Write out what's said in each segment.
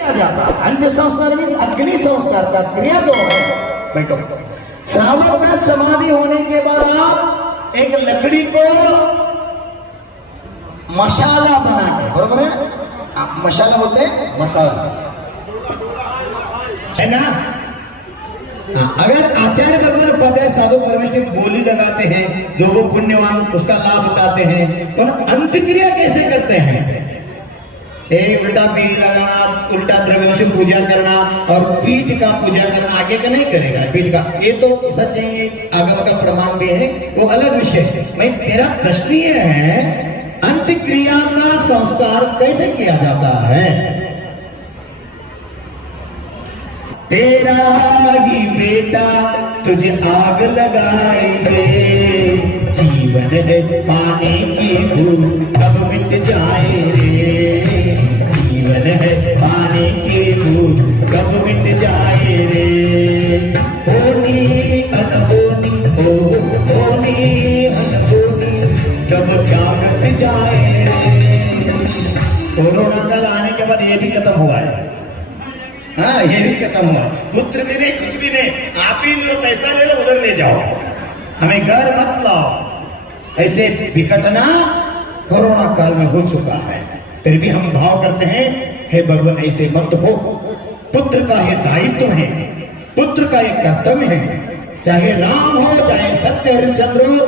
किया जाता। अंत्य संस्कार में अग्नि संस्कार का क्रिया जो है, बैठो, श्रावक में समाधि होने के बाद आप एक लकड़ी को मशाला बना के, बरोबर है, आप मशाला बोलते हैं, मशाला है ना। अगर आचार्य भगवान पद है, साधु परमेश्वर बोली लगाते हैं, जो वो पुण्यवान उसका लाभ उठाते हैं, तो अंत क्रिया कैसे करते हैं? एक उल्टा पीरी लगाना, उल्टा द्रव्यों से पूजा करना और पीठ का पूजा करना, आगे का नहीं करेगा पीठ का, ये तो सच है, ये आगम का प्रमाण भी है, वो अलग विषय है। भाई मेरा प्रश्न ये है, अंत क्रिया का संस्कार कैसे किया जाता है? तेरा ही बेटा तुझे आग लगाएंगे, जीवन है पानी की भूख कब मिट जाए रे, जीवन है पानी की भूख कब मिट जाए रे, होनी अनहोनी हो, होनी अनहोनी कब क्या मिट जाए रे। कोरोना काल आने के बाद ये भी खत्म हुआ है, हाँ ये भी खत्म हुआ। पुत्र भी नहीं, कुछ भी नहीं, आप ही जो पैसा ले लो उधर ले जाओ, हमें घर मत लाओ। ऐसे विकटना कोरोना काल में हो चुका है, फिर भी हम भाव करते हैं, हे भगवान ऐसे मत हो। पुत्र का ये दायित्व है, पुत्र का ये कर्तव्य है, चाहे राम हो, चाहे सत्य हरिश्चंद्र हो,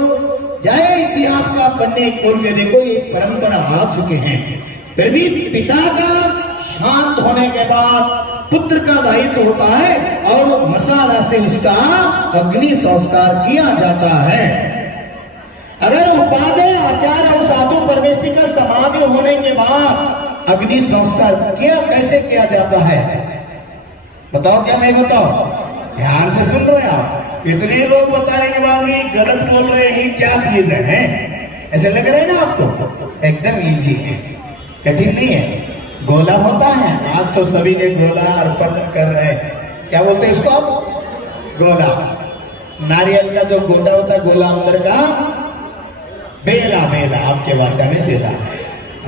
चाहे इतिहास का पन्ने खोल के देखो, ये परंपरा आ चुके हैं। फिर भी पिता का शांत होने के बाद पुत्र का दायित्व होता है और मसाला से उसका अग्नि संस्कार किया जाता है। अगर उपाध्याय आचार्य और साधु परमेश्वर का समाधि होने के बाद अग्नि संस्कार क्या कैसे किया जाता है? बताओ क्या नहीं बताओ, ध्यान से सुन रहे आप। इतने लोग बताने के बाद भी गलत बोल रहे हैं, क्या चीज है? ऐसे लग रहे हैं ना आपको? एकदम इजी है, कठिन नहीं है। गोला होता है, आज तो सभी ने गोला अर्पण कर रहे हैं, क्या बोलते हैं इसको आप? गोला। नारियल का जो गोटा होता है, गोला अंदर का, बेला, बेला आपके भाषा में सीधा,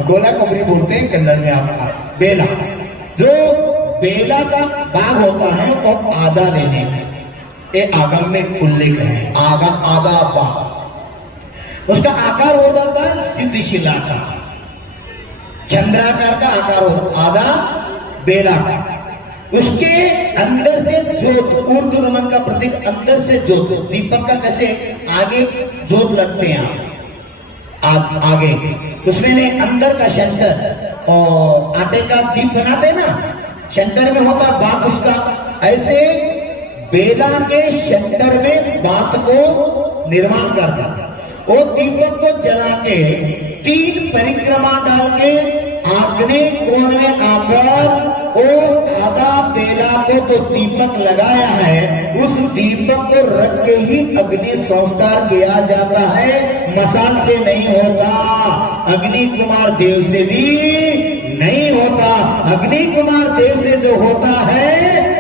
गोला कोबरी बोलते हैं कन्नड़ में आपका, बेला। जो बेला का भाग होता है और आधा लेने का, ये आगम में उल्लेख है, आगा आधा भाग, उसका आकार हो जाता है सिद्धिशिला का, चंद्राकार का आकार हो, आधा बेला का। उसके अंदर से जोत, ऊर्ध्वगमन का प्रतीक, अंदर से जोत, दीपक का कैसे आगे जोत लगते हैं आगे, उसमें ने अंदर का सेंटर और आटे का दीप बनाते हैं ना, सेंटर में होता बात उसका, ऐसे बेला के सेंटर में बात को निर्माण करता। वो दीपक को जला के 3 परिक्रमा डाल के आग्नेय कोण में आकर वो आधा बेला को तो दीपक लगाया है, उस दीपक को रख के ही अग्नि संस्कार किया जाता है, मसाल से नहीं होता, अग्नि कुमार देव से भी नहीं होता। अग्नि कुमार देव से जो होता है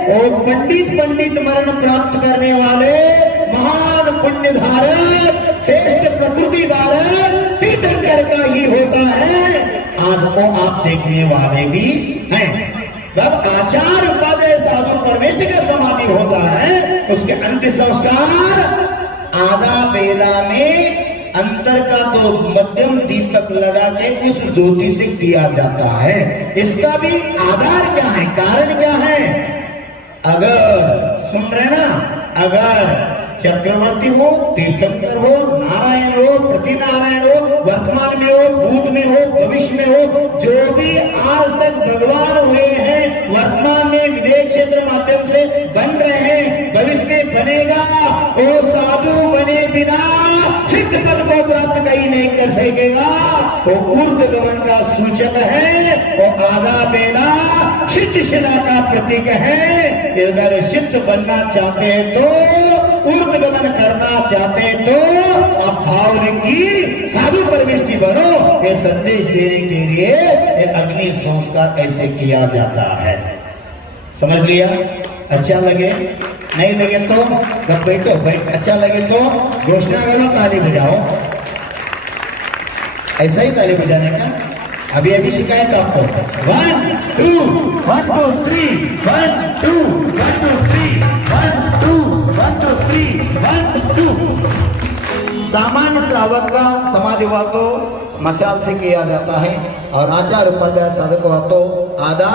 वो पंडित मरण प्राप्त करने वाले महान पुण्य धारक, श्रेष्ठ प्रकृति धारक तीर्थंकर का ही होता है। आज को आप देखने वाले भी हैं। जब आचार्य उपाध्याय साधु परमेश्वर का समाधि होता है, उसके अंत्य संस्कार आधा बेला में अंतर का तो मध्यम दीपक लगा के उस ज्योति से किया जाता है। इसका भी आधार क्या है, कारण क्या है? अगर सुन रहे ना, अगर चक्रवर्ती हो, तीर्थंकर हो, नारायण हो, प्रतिनारायण हो, वर्तमान में हो, भूत में हो, भविष्य में हो, जो भी आज तक भगवान हुए हैं, वर्तमान में विदेश क्षेत्र माध्यम से बन रहे हैं, भविष्य में बनेगा, वो साधु बने बिना सिद्ध पद को प्राप्त कहीं नहीं कर सकेगा। वो ऊर्ध्वगमन का सूचक है, वो आधा बेला सिद्ध शिला का प्रतीक है। अगर सिद्ध बनना चाहते हैं तो, ऊर्ध्वगमन करना चाहते तो आप भावलिंगी साधु परमेष्ठी बनो। ये संदेश देने के लिए अग्नि संस्कार ऐसे किया जाता है। समझ लिया? अच्छा लगे? नहीं लगे तो जब बैठो, अच्छा लगे तो घोषणा करो, ताली बजाओ। ऐसा ही ताली बजाने का। अभी अभी शिकायत आपको 1 2 1 2 3 1 2 1 2 3 1 2 1 2 3 1 2। सामान्य श्रावक का समाधि हुआ तो मशाल से किया जाता है और आचार्य उपाध्याय साधक हुआ तो आधा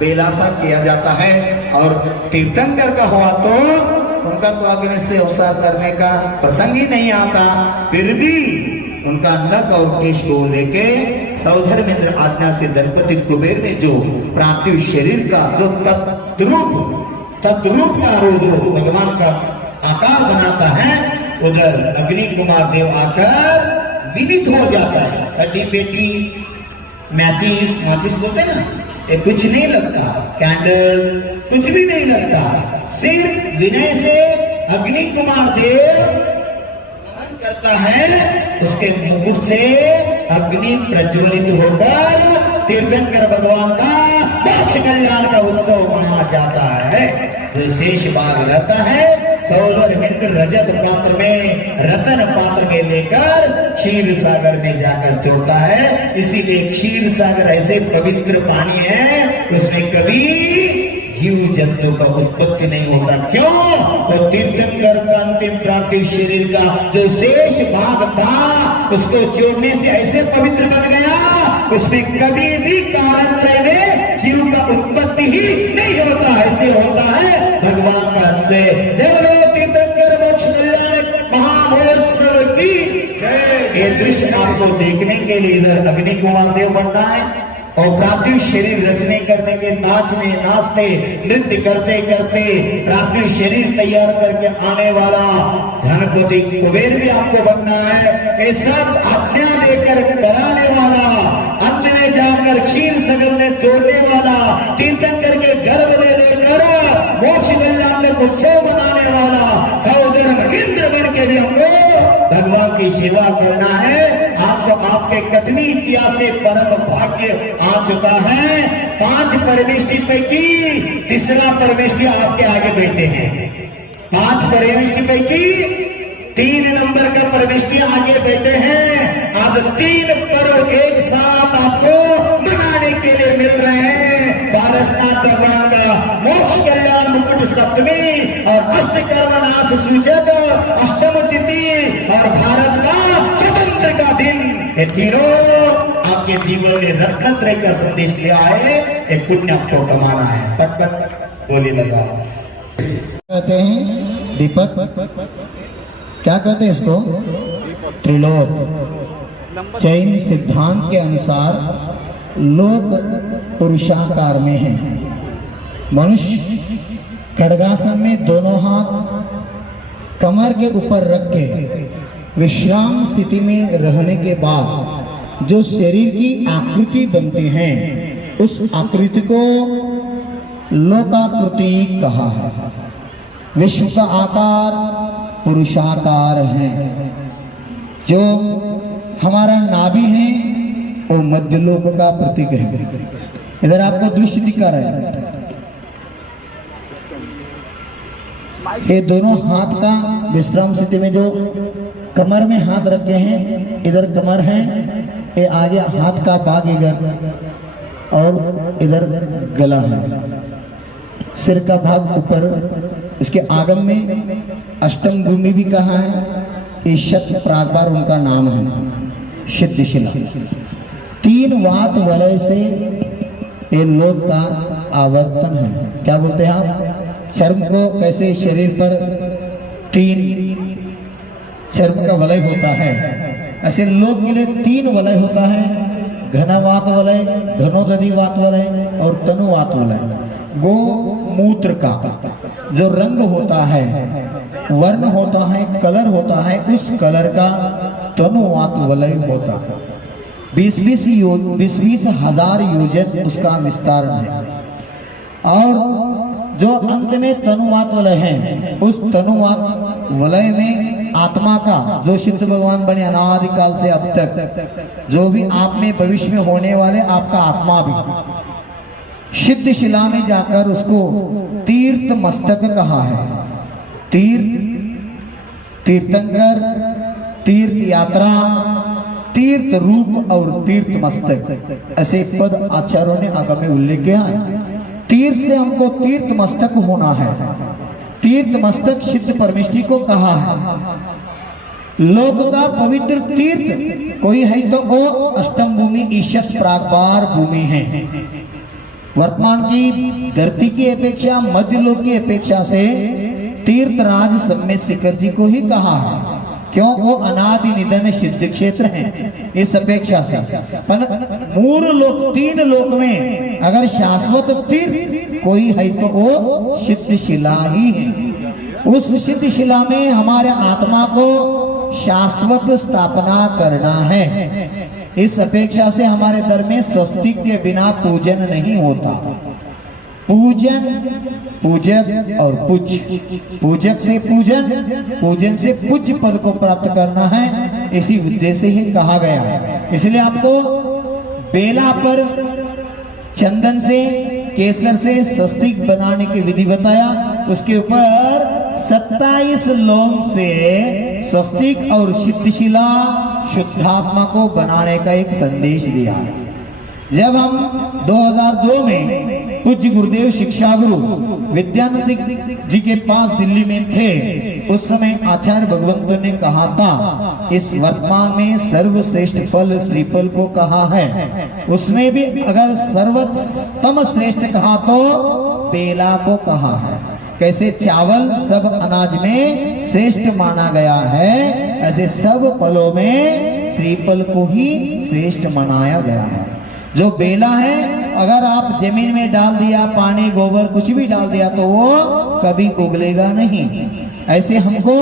बेला सा किया जाता है और तीर्थंकर का हुआ तो उनका तो अग्नि से अवसार करने का प्रसंग ही नहीं आता, फिर भी उनका नख और केश को लेके सौधर्मेंद्र आज्ञा से धनपति कुबेर ने जो पार्थिव शरीर का जो तद्रूप का जो भगवान का आकार बनाता है, उधर अग्नि कुमार देव आकर विदित हो जाता है। कटी बेटी माचिस बोलते ना, ये कुछ नहीं लगता, कैंडल कुछ भी नहीं लगता, सिर्फ विनय से अग्नि कुमार देव करता है, उसके मुकुट से अग्नि प्रज्वलित होकर तीर्थंकर भगवान का मोक्ष कल्याण का उत्सव मनाया जाता है। जो शेष भाग रहता है सौधर्मेंद्र रजत पात्र में रतन पात्र में लेकर क्षीर सागर में जाकर छोड़ता है। इसीलिए क्षीर सागर ऐसे पवित्र पानी है, उसमें कभी जीव जंतु का उत्पत्ति नहीं होता। क्यों? वो तीर्थंकर का अंतिम पार्थिव शरीर का जो शेष भाग था उसको जोड़ने से ऐसे पवित्र बन गया, उसमें कभी भी कालांतर में जीव का उत्पत्ति ही नहीं होता। ऐसे होता है भगवान का से। जब लोग तीर्थंकर मोक्ष कल्याण महामहोत्सव की ये दृश्य आपको देखने के लिए इधर अग्नि कुमार देव बनना है और पार्थिव शरीर रचने करने के नाचते नृत्य करते करते पार्थिव शरीर तैयार करके आने वाला धनपति कुबेर भी आपको बनना है। ये सब आज्ञा देकर कराने वाला, अंत में जाकर क्षीर सागर में जोड़ने वाला, तीर्थंकर के गर्भ में लेकर मोक्ष कल्याण में उत्सव मनाने वाला सौधर्म इंद्र बन के भी हमको भगवान की सेवा करना है। आपको आपके कथनी इतिहास में परम भाग्य आ चुका है। 5 परमेष्टि पैकी तीसरा परमेष्टि आपके आगे बैठे हैं। 5 परमेष्टि पैकी 3 नंबर का परमेष्टि आगे बैठे हैं। आज 3 पर्व एक साथ आपको मनाने के लिए मिल रहे हैं। पारसनाथ भगवान का मोक्ष कल्याण मुकुट सप्तमी और अष्टकर्म नाश सूचक अष्टम तिथि और भारत का स्वतंत्र का दिन, ये तीनों आपके जीवन में रत्नत्रय का संदेश लिया है। एक पुण्य आपको कमाना है। पट पट बोली लगा कहते हैं दीपक, क्या कहते हैं इसको? त्रिलोक। जैन सिद्धांत के अनुसार लोक पुरुषाकार में है। मनुष्य खड्गासन में दोनों हाथ कमर के ऊपर रख के विश्राम स्थिति में रहने के बाद जो शरीर की आकृति बनती है, उस आकृति को लोकाकृति कहा है। विश्व का आकार पुरुषाकार है। जो हमारा नाभि है वो मध्यलोक का प्रतीक है। इधर आपको दृश्य दिख रहा है, ये दोनों हाथ का विश्राम स्थिति में जो कमर में हाथ रखे हैं, इधर कमर है, ये आगे हाथ का भाग इधर और इधर गला है, सिर का भाग ऊपर। इसके आगम में अष्टम भूमि भी कहा है। ये शत प्रागबार उनका नाम है, सिद्धशिला। 3 वात वलय से ये लोक का आवर्तन है। क्या बोलते हैं आप? चर्म को कैसे शरीर पर 3 चर्म का वलय होता है, ऐसे लोक के लिए 3 वलय होता है। घनवात वलय, घनोदधि वात वलय और तनुवात वलय। गो मूत्र का जो रंग होता है, वर्ण होता है, कलर होता है, उस कलर का तनुवात वलय होता है। 20-20 हजार योजन उसका विस्तार है। और जो अंत में तनुवात वलय है, उस तनुवात वलय में आत्मा का जो सिद्ध भगवान बने अनादिकाल से अब तक, जो भी आप में भविष्य में होने वाले आपका आत्मा भी सिद्ध शिला में जाकर उसको तीर्थ मस्तक कहा है। तीर्थंकर, तीर्थ यात्रा, तीर्थ रूप और तीर्थ मस्तक, ऐसे पद आचार्यों ने आगम में उल्लेख किया है। तीर्थ से हमको तीर्थ मस्तक होना है। तीर्थ मस्तक सिद्ध परमेष्ठी को कहा है। लोक का पवित्र तीर्थ कोई है तो वो अष्टम भूमि ईशत प्रागपार भूमि है। वर्तमान की धरती की अपेक्षा मध्य लोक की अपेक्षा से तीर्थराज सम्मेद शिखर जी को ही कहा है, क्यों? वो अनादि निधन सिद्ध क्षेत्र है इस अपेक्षा से। पर मूल लोक, तीन लोक में अगर शाश्वत तीर्थ कोई है तो वो सिद्ध शिला ही है। उस सिद्ध शिला में हमारे आत्मा को शाश्वत स्थापना करना है। इस अपेक्षा से हमारे धर्म में स्वस्तिक के बिना पूजन नहीं होता। पूजन, पूजक और पूज्य, पूजक से पूजन, पूजन से पूज्य पद को प्राप्त करना है, इसी उद्देश्य से ही कहा गया है। इसलिए आपको बेला पर चंदन से, केसर से स्वस्तिक बनाने की विधि बताया। उसके ऊपर 27 लौंग से स्वस्तिक और सिद्धशिला शुद्धात्मा को बनाने का एक संदेश दिया है। जब हम 2002 में पूज्य गुरुदेव शिक्षा गुरु विद्यानंद जी के पास दिल्ली में थे, उस समय आचार्य भगवंत ने कहा था इस वर्तमान में सर्वश्रेष्ठ फल श्रीफल को कहा है। उसमें भी अगर सर्वोत्तम श्रेष्ठ कहा तो बेला को कहा है। कैसे चावल सब अनाज में श्रेष्ठ माना गया है, ऐसे सब फलों में श्रीफल को ही श्रेष्ठ मनाया गया है। जो बेला है अगर आप जमीन में डाल दिया, पानी गोबर कुछ भी डाल दिया तो वो कभी उगलेगा नहीं। ऐसे हमको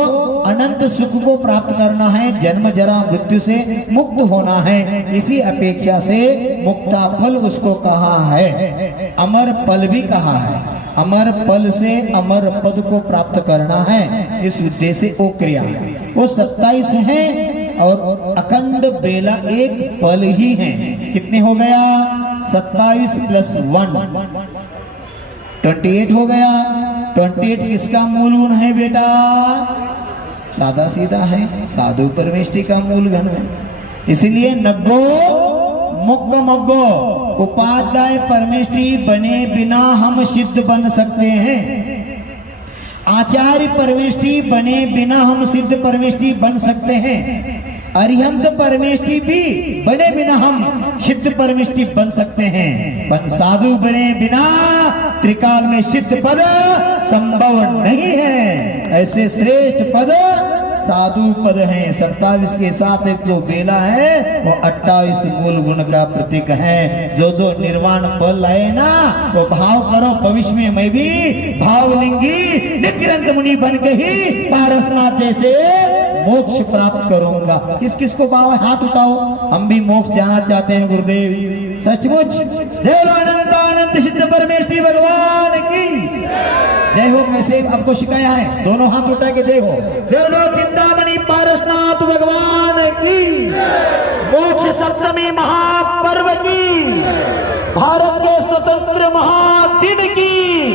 अनंत सुख को प्राप्त करना है, जन्म जरा मृत्यु से मुक्त होना है। इसी अपेक्षा से मुक्ता फल उसको कहा है, अमर फल भी कहा है। अमर फल से अमर पद को प्राप्त करना है, इस उद्देश्य से वो क्रिया है। वो 27 है और अखंड बेला एक फल ही है। कितने हो गया? 27 + 1 28 हो गया। 28 किसका मूल गुण है बेटा? सादा सीधा है, साधु परमेष्ठी का मूल गुण है। इसलिए नग्गो मुग्गो मग्गो उपाध्याय परमेष्ठी बने बिना हम सिद्ध बन सकते हैं। आचार्य परमेष्ठी बने बिना हम सिद्ध परमेष्ठी बन सकते हैं। अरिहंत परमेष्ठी भी बने बिना हम सिद्ध परमेष्ठी बन सकते हैं। पर साधु बने बिना त्रिकाल में सिद्ध पद संभव नहीं है। ऐसे श्रेष्ठ पद साधु पद हैं। 27 के साथ एक जो बेला है वो 28 मूल गुण का प्रतीक है। जो जो निर्वाण फल आए ना वो भाव करो, भविष्य में मैं भी भावलिंगी नित्यंत मुनि बन के ही पारसनाथ जैसे मोक्ष प्राप्त करूंगा। किस किस को भाव है? हाथ उठाओ, हम भी मोक्ष जाना चाहते हैं गुरुदेव। सचमुच जय हो अनंत अनंत सिद्ध परमेष्ठी भगवान की जय हो। कैसे आपको शिकाया है? दोनों हाथ उठा के जय हो। जय हो चिंतामणि पारसनाथ भगवान की, मोक्ष सप्तमी महापर्व की, भारत के स्वतंत्र महादिन की,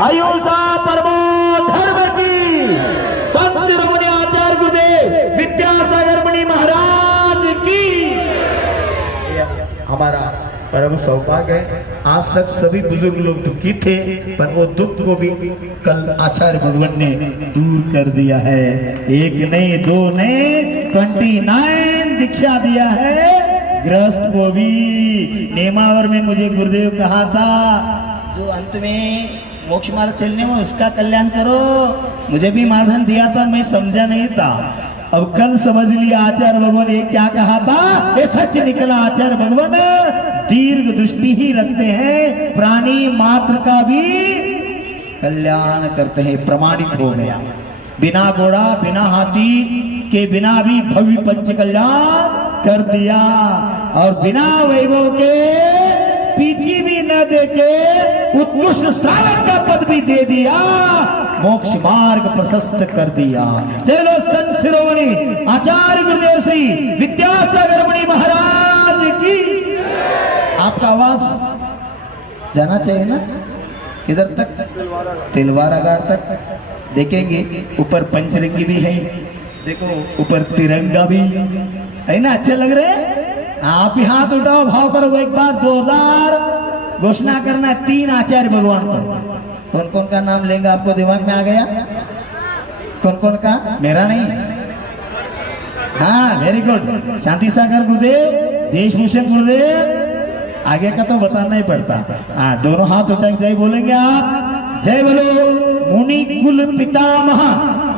अहिंसा परमो धर्म की, संत शिरोमणि आचार्य गुरुदेव विद्यासागर मुनि महाराज की। हमारा परम सौभाग्य है। आज तक सभी बुजुर्ग लोग दुखी थे, पर वो दुख को भी कल आचार्य भगवान ने दूर कर दिया है। एक नहीं, दो नहीं, 29 दीक्षा दिया है गृहस्थ को भी। नेमावर में मुझे गुरुदेव कहा था जो अंत में मोक्ष मार्ग चलने में उसका कल्याण करो। मुझे भी मार्गदर्शन दिया था, मैं समझा नहीं था। अब कल समझ लिया आचार्य भगवान ये क्या कहा था, ये सच निकला। आचार्य भगवान दीर्घ दृष्टि ही रखते हैं, प्राणी मात्र का भी कल्याण करते हैं। प्रमाणित हो गया। बिना घोड़ा बिना हाथी के बिना भी भव्य पंच कल्याण कर दिया, और बिना वैभव के पीछे भी न देके उत्कृष्ट श्रावक का पद भी दे दिया, मोक्ष मार्ग प्रशस्त कर दिया। चलो संत शिरोमणि आचार्य गुरुदेव श्री विद्यासागर मुनि महाराज की। आपका आवाज जाना चाहिए ना किधर तक? तिलवारा घाट तक। देखेंगे ऊपर पंचरंगी भी है, देखो ऊपर तिरंगा भी है ना, अच्छे लग रहे हैं। आप ही हाथ उठाओ, भाव करो एक बार, जोरदार घोषणा करना 3 आचार्य भगवान को। कौन कौन का नाम लेंगे, आपको दिमाग में आ गया? कौन कौन का? मेरा नहीं। हाँ, वेरी गुड। शांति सागर गुरुदेव, देशभूषण गुरुदेव, आगे का तो बताना ही पड़ता। हाँ, दोनों हाथ उठा के जय बोलेंगे आप। जय बोलो मुनि कुल पितामह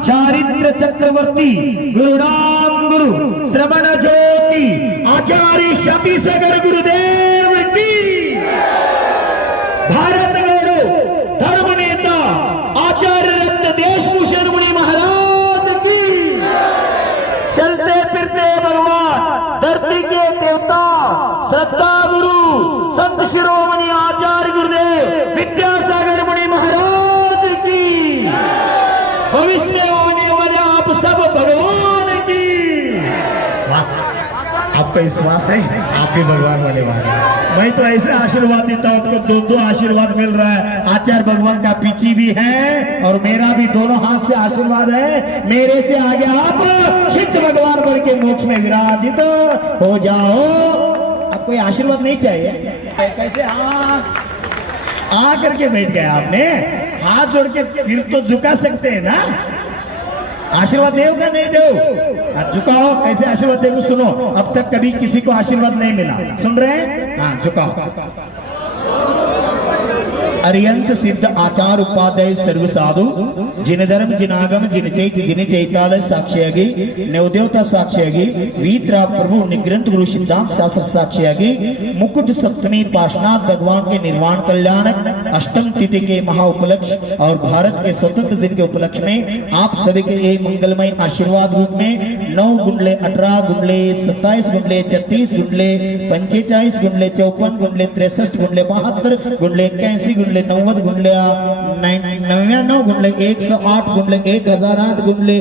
चारित्र चक्रवर्ती गुरुराम गुरु श्रवण ज्योति आचार्य शांति सागर गुरुदेव की। भारत गौरव धर्म नेता आचार्य रत्न देशभूषण मुनि महाराज की। चलते फिरते भगवान, धरती के देवता, श्रद्धा गुरु संत शिरोमणि आचार्य गुरुदेव विद्यासागर मुनि महाराज की। भविष्य में आने वाले आप सब भगवान की। आपका विश्वास है आप भी भगवान होने वाले हैं। मैं तो ऐसे आशीर्वाद देता हूं, आपको 2 आशीर्वाद मिल रहा है। आचार्य भगवान का पीछे भी है और मेरा भी, दोनों हाथ से आशीर्वाद है। मेरे से आगे आप सिद्ध भगवान बन के मोक्ष में विराजित हो जाओ। अब कोई आशीर्वाद नहीं चाहिए? कैसे आ करके बैठ गए आपने, हाथ जोड़ के फिर तो झुका सकते हैं ना। आशीर्वाद देगा नहीं दो, झुकाओ। कैसे आशीर्वाद देगा सुनो। अब तक कभी किसी को आशीर्वाद नहीं मिला, सुन रहे हैं? हाँ, झुकाओ। अरियंत सिद्ध आचार उपाध्याय सर्व साधु जिन धर्म जिन आगम जिन चैत जिन चैतालय साक्ष्यगी नवदेवता साक्ष्यगी वीतरा प्रभु निग्रंथ गुरु सिद्धांत शास्त्र साक्ष्यगी मुकुट सप्तमी पार्श्वनाथ भगवान के निर्वाण कल्याणक अष्टम तिथि के महा उपलक्ष्य और भारत के स्वतंत्र दिन के उपलक्ष्य में आप सभी के एक मंगलमय आशीर्वाद रूप में 9 गुंडले 18 गुंडले 27 गुंडले 36 गुंडले 45 गुंडले 54 गुंडले 63 गुंडले 72 गुंडले 81 गुंडले 90 गुंडले 99 गुंडले 108 गुंडले 1008 गुंडले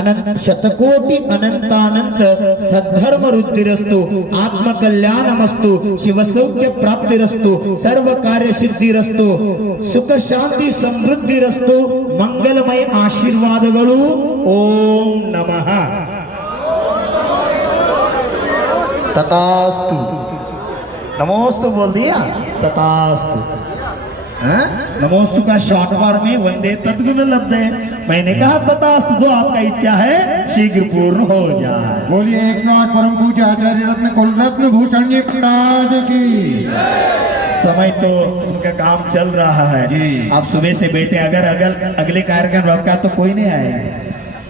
अनंत शतकोटि अनंतानंत सद्धर्म रुद्धिरस्तु आत्म कल्याणमस्तु शिव सौख्य प्राप्तिरस्तु सर्व कार्य सिद्धिरस्तु सुख शांति समृद्धिरस्तु मंगलमय आशीर्वादಗಳು ओम नमः तथास्तु। नमोस्तु बोल दिया, तथास्तु। नमोस्तु का शॉर्ट बार में वंदे तद्गुण लब्ध है। मैंने कहा तथास्तु, जो आपका इच्छा है शीघ्र पूर्ण हो जाए। बोलिए 108 परम पूज्य आचार्य रत्न कुल रत्न भूषण जी महाराज की। समय तो उनका काम चल रहा है, आप सुबह से बैठे, अगर अगले कार्यक्रम आपका तो कोई नहीं आएगा।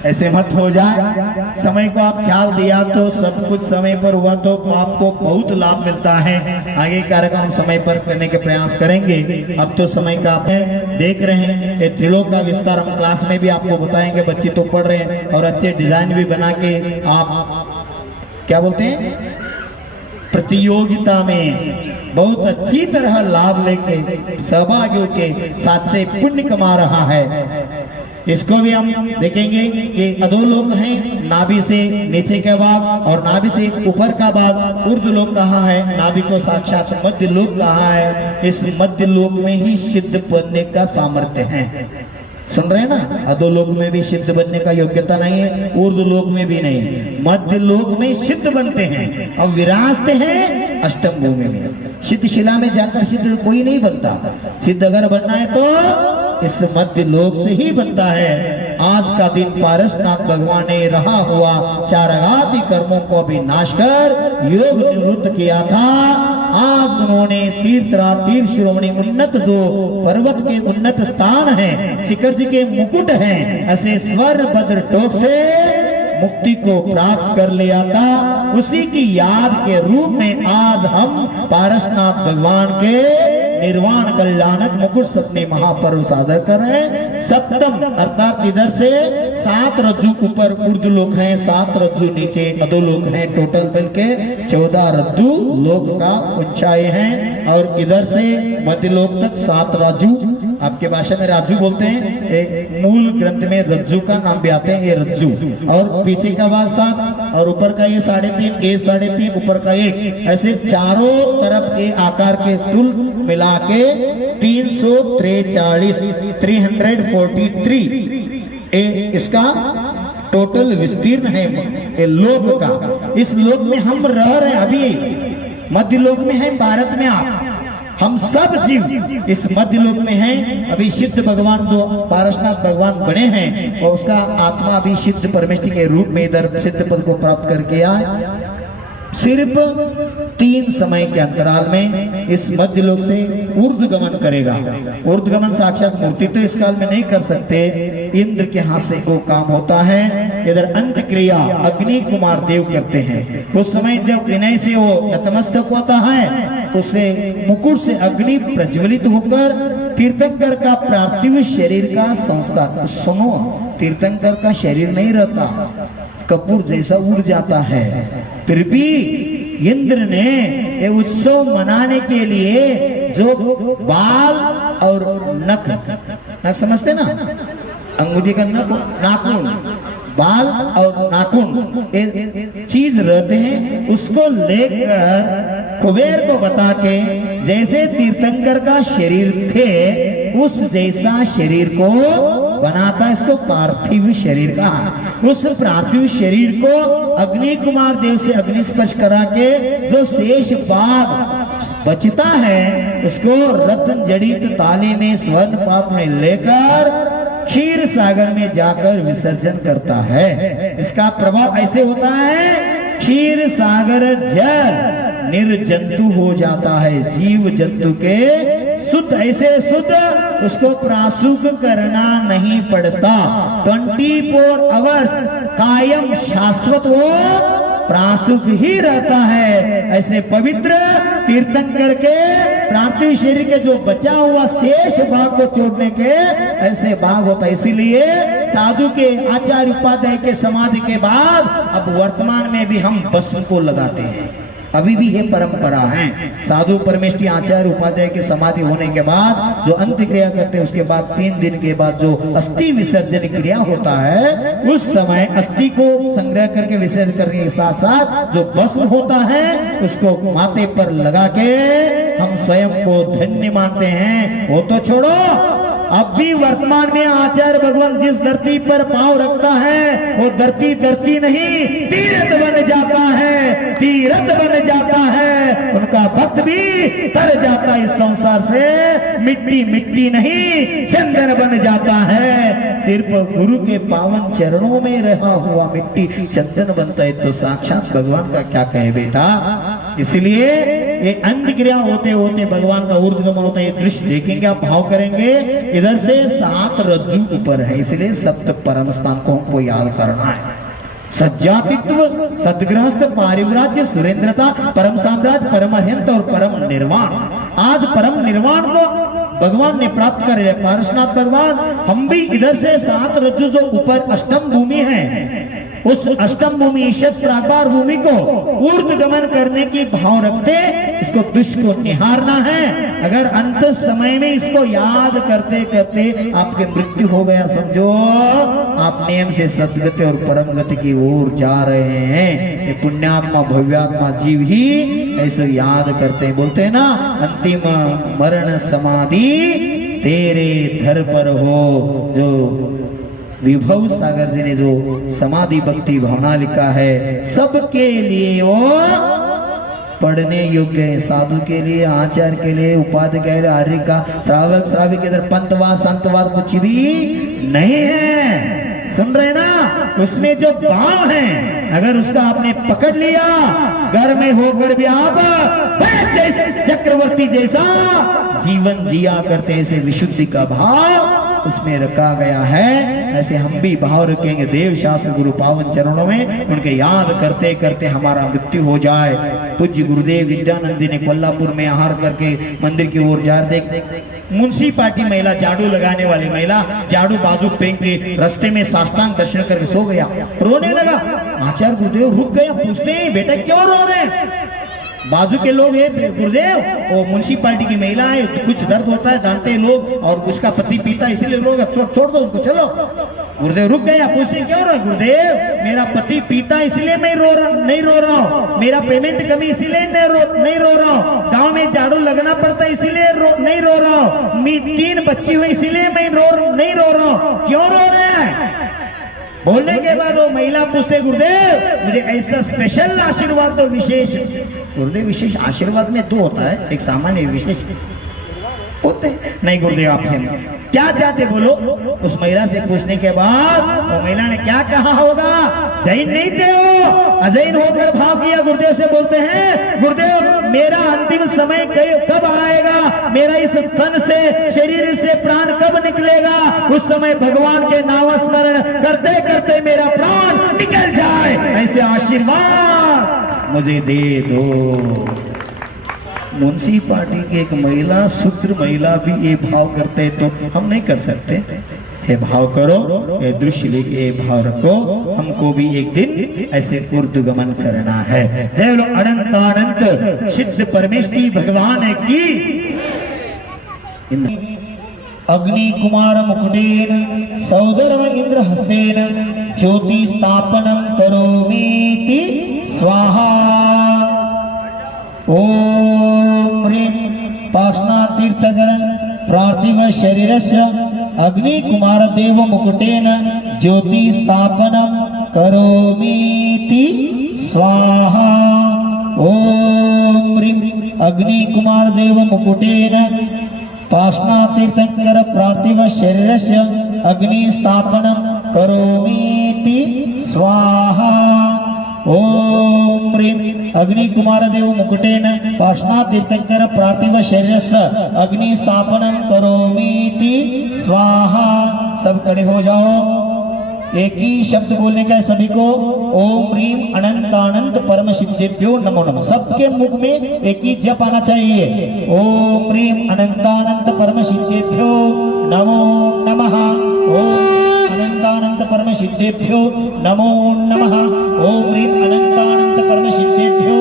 ऐसे मत हो जाए। समय को आप ख्याल दिया तो सब कुछ समय पर हुआ तो आपको बहुत लाभ मिलता है। आगे कार्यक्रम समय पर करने के प्रयास करेंगे। अब तो समय का आप देख रहे हैं, ये त्रिलोक का विस्तार हम क्लास में भी आपको बताएंगे। बच्चे तो पढ़ रहे हैं और अच्छे डिजाइन भी बना के आप क्या बोलते हैं प्रतियोगिता में बहुत अच्छी तरह लाभ लेके सहभागियों के साथ से पुण्य कमा रहा है। इसको भी हम देखेंगे कि अधोलोक है, नाभि से नीचे का भाग और नाभि से ऊपर का भाग ऊर्ध्व लोक कहा है, नाभि को साक्षात मध्य लोक कहा है। इस मध्य लोक में ही सिद्ध बनने का सामर्थ्य है। सुन रहे हैं ना, अधोलोक में भी सिद्ध बनने का योग्यता नहीं है, ऊर्ध्व लोक में भी नहीं, मध्य लोक में सिद्ध बनते हैं। अब विराजते हैं अष्टम भूमि में। सिद्ध शिला में जाकर सिद्ध कोई नहीं बनता। सिद्ध अगर बनना है तो इस मध्य लोक से ही बनता है। आज का दिन पारसनाथ भगवान ने रहा हुआ चारघाती कर्मों को भी नाश कर योग निवृत्त किया था। आज उन्होंने तीर्थ शिरोमणि उन्नत जो पर्वत के उन्नत स्थान है, शिखर जी के मुकुट हैं, ऐसे स्वर्ण भद्र टोक से मुक्ति को प्राप्त कर लिया था। उसी की याद के रूप में आज हम पारसनाथ भगवान के निर्वाण कल्याणक मुकुट सप्तमी महापर्व साधर कर रहे हैं। सप्तम अर्थात इधर से 7 रज्जु ऊपर ऊर्ध्व लोक है, 7 रज्जु नीचे अधोलोक है। टोटल मिलके 14 रज्जु लोक का ऊंचाई है और इधर से मध्य लोक तक 7 राजू, आपके भाषा में राजू बोलते हैं। एक मूल ग्रंथ में रज्जु का नाम भी आते हैं, ये रज्जु। और पीछे का भाग 7 और ऊपर का ये 3.5, ये 3.5, ऊपर का 1, ऐसे चारों तरफ के आकार के तुल मिला के 343 343 इसका टोटल विस्तीर्ण है ये लोक का। इस लोक में हम रह रहे हैं, अभी मध्य लोक में है भारत में आप, हम सब जीव इस मध्य लोक में हैं। अभी सिद्ध भगवान जो पारसनाथ भगवान बने हैं और उसका आत्मा अभी सिद्ध परमेश्वर के रूप में इधर सिद्ध पद को प्राप्त करके आए। सिर्फ 3 समय के अंतराल में इस मध्य लोक से ऊर्ध्व गमन करेगा। ऊर्ध्व गमन साक्षात मूर्ति तो इस काल में नहीं कर सकते, इंद्र के हाथ से वो काम होता है। इधर अंत क्रिया अग्नि कुमार देव करते हैं। उस समय जब विनय से वो नतमस्तक होता है, उसे मुकुट से अग्नि प्रज्वलित होकर तीर्थंकर का पार्थिव शरीर का संस्कार, सुनो, तीर्थंकर का शरीर नहीं रहता, कपूर जैसा उड़ जाता है। फिर भी इंद्र ने ये उत्सव मनाने के लिए जो बाल और नख समझते ना, अंगूठी का नख, नाखून, बाल और नाखून ये चीज रहते हैं, उसको लेकर कुबेर को बता के जैसे तीर्थंकर का शरीर थे उस जैसा शरीर को बनाता, इसको पार्थिव शरीर कहा। उस पार्थिव शरीर को अग्नि कुमार देव से अग्नि स्पर्श करा के जो शेष भाग बचता है उसको रत्न जड़ित ताले में स्वर्ण पात्र में लेकर क्षीर सागर में जाकर विसर्जन करता है। इसका प्रभाव ऐसे होता है, क्षीर सागर जल निर्जंतु हो जाता है, जीव जंतु के शुद्ध, ऐसे शुद्ध उसको प्रासुक करना नहीं पड़ता। 24 आवर्स कायम शाश्वत वो प्रासुक ही रहता है। ऐसे पवित्र तीर्थंकर के पार्थिव शरीर के जो बचा हुआ शेष भाग को छोड़ने के ऐसे भाग होता है। इसीलिए साधु के आचार्य उपाध्याय के समाधि के बाद अब वर्तमान में भी हम भस्म को लगाते हैं, अभी भी ये परंपरा है। साधु परमेष्ठी आचार्य उपाध्याय की समाधि होने के बाद जो अंत्य क्रिया करते हैं, उसके बाद 3 दिन के बाद जो अस्थि विसर्जन क्रिया होता है, उस समय अस्थि को संग्रह करके विसर्जन करने के साथ साथ जो भस्म होता है उसको माथे पर लगा के हम स्वयं को धन्य मानते हैं। वो तो छोड़ो, अब भी वर्तमान में आचार्य भगवान जिस धरती पर पांव रखता है वो धरती धरती नहीं तीर्थ बन जाता है, तीर्थ बन जाता है। उनका भक्त भी तर जाता है इस संसार से, मिट्टी मिट्टी नहीं चंदन बन जाता है। सिर्फ गुरु के पावन चरणों में रहा हुआ मिट्टी चंदन बनता है, तो साक्षात भगवान का क्या कहे बेटा। इसलिए ये अंत क्रिया होते होते भगवान का ऊर्ध्वगमन होता है। ये दृश्य देखेंगे आप, भाव करेंगे, इधर से 7 रज्जू ऊपर है, इसलिए सप्त परम स्थान को हमको याद करना है। सज्जातित्व, सदगृहस्थ, पारिव्राज्य, सुरेंद्रता, परम साम्राज्य, परमहंत और परम निर्वाण। आज परम निर्वाण को भगवान ने प्राप्त कर लिया, पारसनाथ भगवान। हम भी इधर से 7 रज्जु जो ऊपर अष्टम भूमि है, उस अष्टम भूमि ईशत प्राकार भूमि को ऊर्ध्व गमन करने की भाव रखते, इसको दुष्ट को निहारना है। अगर अंत समय में इसको याद करते करते आपके मृत्यु हो गया, समझो आप नियम से सदगति और परम गति की ओर जा रहे हैं। ये पुण्यात्मा भव्यात्मा जीव ही ऐसे याद करते हैं। बोलते हैं ना, अंतिम मरण समाधि तेरे धर पर हो। जो विभव सागर जी ने जो समाधि भक्ति भावना लिखा है, सबके लिए वो पढ़ने योग्य है। साधु के लिए, आचार्य के लिए, उपाध्याय के लिए, आर्य का, श्रावक श्राविक, इधर पंतवाद संतवाद कुछ भी नहीं है। सुन रहे ना, उसमें जो भाव है अगर उसका आपने पकड़ लिया, घर में होकर भी आप चक्रवर्ती जैसा जीवन जिया करते, ऐसे विशुद्धि का भाव उसमें रखा गया है। ऐसे हम भी भाव रखेंगे देव शास्त्र गुरु पावन चरणों में, उनके याद करते करते हमारा मृत्यु हो जाए। पूज्य गुरुदेव विद्यानंदी ने कोल्हापुर में आहार करके मंदिर की ओर जा रहे, म्युनिसिपालिटी महिला, झाड़ू लगाने वाली महिला झाड़ू बाजू फेंक के रास्ते में साष्टांग दर्शन करके सो गया, रोने लगा। आचार्य गुरुदेव रुक गया, पूछते हैं बेटा क्यों रो रहे हैं। बाजू के लोग है, गुरुदेव वो म्युनिसिपालिटी की महिला है, कुछ दर्द होता है जानते हैं लोग, और उसका पति पीता इसलिए लोग छोड़ दो उनको, चलो। गुरुदेव रुक गया, पूछते क्यों रहा। गुरुदेव मेरा पति पीता इसलिए मैं नहीं रो रहा हूँ, मेरा पेमेंट कमी इसीलिए नहीं रो रहा हूँ, गांव में झाड़ू लगना पड़ता है इसीलिए नहीं रो रहा हूँ, 3 बच्ची हुई इसीलिए मैं नहीं रो रहा हूँ। क्यों रो रहे हैं। बोलने के बाद वो महिला पूछते गुरुदेव मुझे ऐसा स्पेशल आशीर्वाद दो विशेष। गुरुदेव विशेष आशीर्वाद में दो होता है, एक सामान्य विशेष होते नहीं। गुरुदेव आपसे क्या चाहते बोलो। उस महिला से पूछने के बाद वो महिला ने क्या कहा होगा, जैन नहीं थे वो, अजैन होकर भाव किया। गुरुदेव से बोलते हैं गुरुदेव मेरा अंतिम समय कब आएगा, मेरा इस तन से शरीर से प्राण कब निकलेगा, उस समय भगवान के नाम स्मरण करते करते मेरा प्राण निकल जाए, ऐसे आशीर्वाद मुझे दे दो। म्युनिसिपालिटी की एक महिला, शूद्र महिला भी ये भाव करते तो हम नहीं कर सकते। ये भाव करो, ये दृश्य लेके ये भाव रखो, हमको भी एक दिन ऐसे ऊर्ध्वगमन करना है। जय बोलो अनंत अनंत सिद्ध परमेश्वरी भगवान की। अग्नि कुमार मुकुटेन सौदर्भ इंद्र हस्तेन ज्योति स्थापनम करोमीति स्वाहा। ओम ह्रीं पाषाण तीर्थकरण पार्थिव शरीरस्य अग्नि कुमार देव मुकुटेन ज्योति स्थापनम करोमीति स्वाहा। ओम ह्रीं अग्नि कुमार देव मुकुटेन पाषाण तीर्थकर पार्थिव शरीरस्य अग्नि स्थापनम करोमीति स्वाहा। ओम ह्रीं अग्नि कुमार देव मुकुटेन पाषाण तीर्थकर पार्थिव शरीरस्य अग्नि स्थापनम करोमीति स्वाहा। सब खड़े हो जाओ, एक ही शब्द बोलने का है सभी को। ओम ह्रीं अनंतानंत परम सिद्धेभ्यो नमो नमः। सबके मुख में एक ही जप आना चाहिए। ओम ह्रीं अनंतानंत परम सिद्धेभ्यो नमो नमः। ओम अनंतानंत परम सिद्धेभ्यो नमो नमः। ओम ह्रीं अनंतानंत परम सिद्धेभ्यो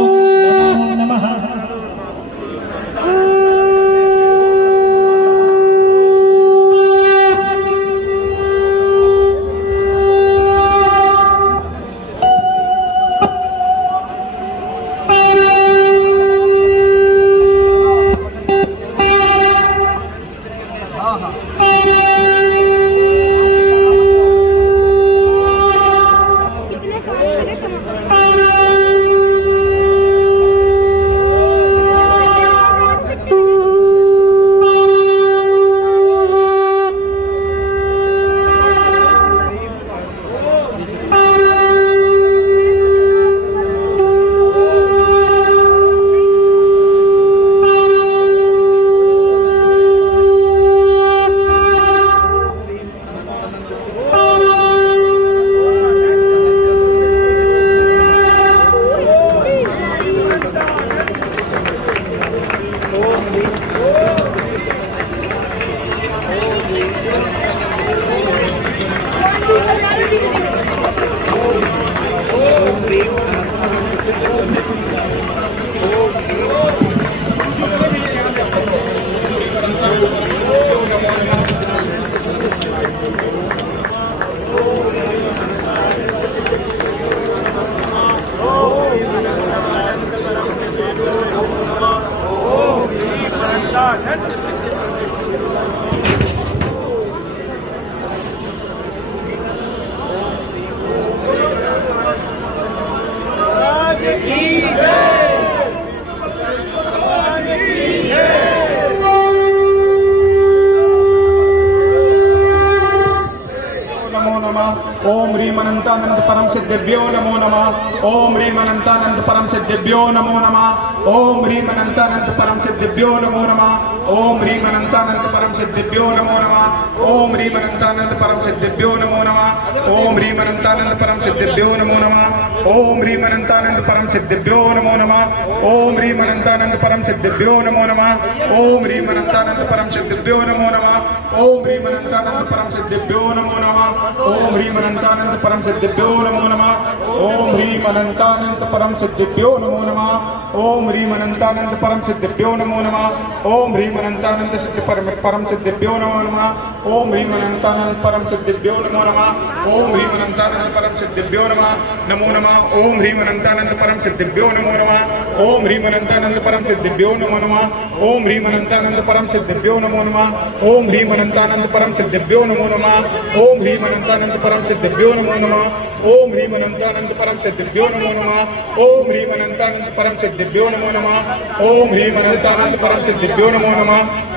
नमो नमः। ओम ह्रीं अनंतानंद परम सिद्धेभ्यो नमो नमः। ओम ह्रीं अनंतानंद परम सिद्धेभ्यो नमो नमः। ओम ह्रीं अनंतानंद परम सिद्धेभ्यो नमो नमः। ओम ह्रीं अनंतानंद परम सिद्धेभ्यो नमो नमः। ओम ह्रीं अनंतानंद परम सिद्धेभ्यो नमो नमः। ओम ह्रीं अनंतानंद परम सिद्धेभ्यो नमो नमः। ओम ह्रीं अनंतानंद परम सिद्धेभ्यो नमो नमः। ओम ह्रीं अनंतानंद परम सिद्धेभ्यो नमो नमः। ओम ह्रीं अनंतानंद परम सिद्धेभ्यो नमो नमः। ओम ह्रीं अनंतानंद परम सिद्धेभ्यो नमो नमः। ओम ह्रीं अनंतानंद परम सिद्धेभ्यो नमो नमः। ओम ह्रीं अनंतानंद परम सिद्धेभ्यो नमो नमः। ओम ह्रीं अनंतानंद परम सिद्धेभ्यो नमो नमः। ओम ह्रीं अनंतानंद परम सिद्धेभ्यो नमो नमः। ओम ह्रीं अनंतानंद परम सिद्धेभ्यो नमो नमः। ओम ह्रीं अनंतानंद परम सिद्धेभ्यो नमः नमो नमः। ओम ह्रीं अनंतानंद परम सिद्धेभ्यो नमो नमः। ओम ह्रीम अनंतानंद परम सिद्धिभ्यो नमो नमः ओम ह्रीम अनंतानंद परम सिद्धिभ्यो नमो नमः ओम ह्रीम अनंतानंद परम सिद्धिभ्यो नमो नमः ओम ह्रीम अनंतानंद परम सिद्धिभ्यो नमो नमः ओम ह्रीम अनंतानंद परम सिद्धिभ्यो नमो नमः ओम ह्रीम अनंतानंद परम सिद्धिभ्यो नमो नमः ओम ह्रीम अनंतानंद परम सिद्धिभ्यो नमो नमः